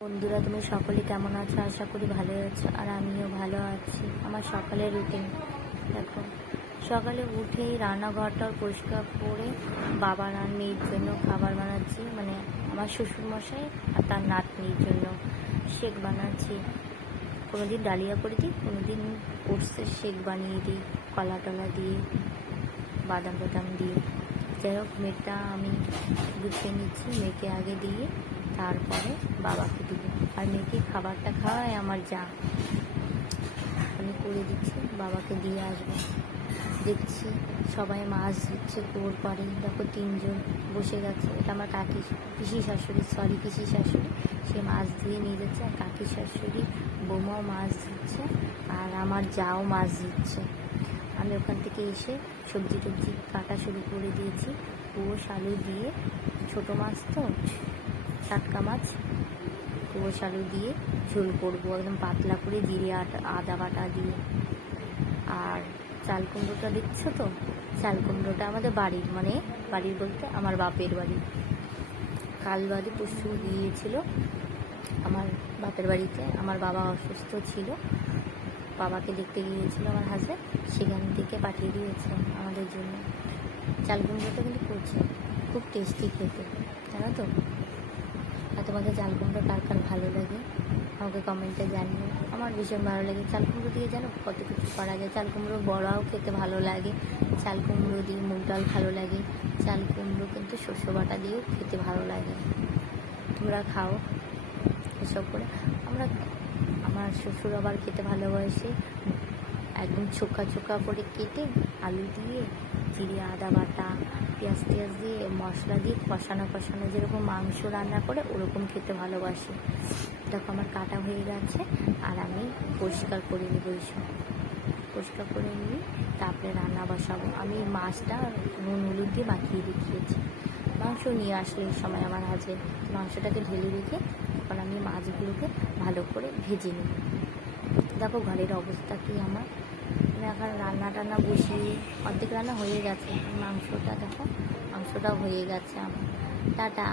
বন্ধুরা, তুমি সকলে কেমন আছো? আশা করি ভালো আছো, আর আমিও ভালো আছি। আমার সকালের রুটিন দেখো, সকালে উঠেই রান্নাঘরটা পরিষ্কার করে বাবার আর মেয়ের জন্য খাবার বানাচ্ছি, মানে আমার শ্বশুরমশাই আর তার নাতনির জন্য শেক বানাচ্ছি। কোনোদিন ডালিয়া করে দিই, কোনোদিন ওটসের শেক বানিয়ে দিই কলা টলা দিয়ে, বাদাম বাদাম দিয়ে। যাই হোক, মেয়েটা আমি গুছিয়ে নিচ্ছি, মেয়েকে আগে দিয়ে তারপরে বাবাকে দিব। আর মেয়েকে খাবারটা খাওয়ায় আমার যা, আমি করে দিচ্ছি, বাবাকে দিয়ে আসবো। দেখছি সবাই মাছ দিচ্ছে কুয়োর পাড়ে। দেখো, তিনজন বসে গেছে। এটা আমার পিসি শাশুড়ি, পিসি শাশুড়ি, সে মাছ দিয়ে নিয়ে যাচ্ছে। আর কাকি শাশুড়ি বৌমাও মাছ দিচ্ছে, আর আমার যাও মাছ দিচ্ছে। আমি ওখান থেকে এসে সবজি টবজি কাটা শুরু করে দিয়েছি। কুয়োশ আলু দিয়ে, ছোটো মাছ তো, টাটকা মাছ, কুয়োশ আলু দিয়ে ঝোল করবো একদম পাতলা করে, জিরে আদা বাটা দিয়ে। আর চাল কুমড়োটা দেখছো তো, চাল কুমড়োটা আমাদের বাড়ির, মানে বাড়ির বলতে আমার বাপের বাড়ি। কাল বাদে পরশু গিয়েছিল আমার বাপের বাড়িতে। আমার বাবা অসুস্থ ছিল, বাবাকে দেখতে গিয়েছিল আমার হাজব্যান্ড, সেখান থেকে পাঠিয়ে দিয়েছে আমাদের জন্য। চাল কুমড়োটা কিন্তু করছে খুব টেস্টি খেতে, জানো তো। আর তোমাদের চাল কুমড়ো কার কার ভালো লাগে আমাকে কমেন্টে জানিও। আমার ভীষণ ভালো লাগে চাল কুমড়ো দিয়ে, জানো কত কিছু করা যায়। চাল কুমড়ো বড়াও খেতে ভালো লাগে, চাল কুমড়ো দিয়ে মুগ ডাল ভালো লাগে, চাল কুমড়ো কিন্তু শস্য বাটা দিয়েও খেতে ভালো লাগে। তোমরা খাও এসব করে। আমার শ্বশুর আবার খেতে ভালোবাসে একদম চোকা চোকা করে কেটে, আলু দিয়ে, জিরে আদা বাটা, পেঁয়াজ টিয়াজ দিয়ে, মশলা দিয়ে কষানো কষানো, যেরকম মাংস রান্না করে ওরকম খেতে ভালোবাসি। দেখো, আমার কাটা হয়ে গেছে, আর আমি পরিষ্কার করে নেব। এইসব পরিষ্কার করে নিয়ে তারপরে রান্না বসাবো। আমি মাছটা নুন হলুদ দিয়ে মাখিয়ে রেখেছি। মাংস নিয়ে আসলে এই সময় আমার হাজবেন্ড মাংসটাকে ঢেলে রেখে এখন আমি মাছগুলোকে ভালো করে ভেজে নিই। দেখো ঘরের অবস্থা কি আমার। আমি এখন রান্না টান্না বসিয়ে, অর্ধেক রান্না হয়ে গেছে। মাংসটা দেখো, মাংসটাও হয়ে গেছে আমার। টাটা।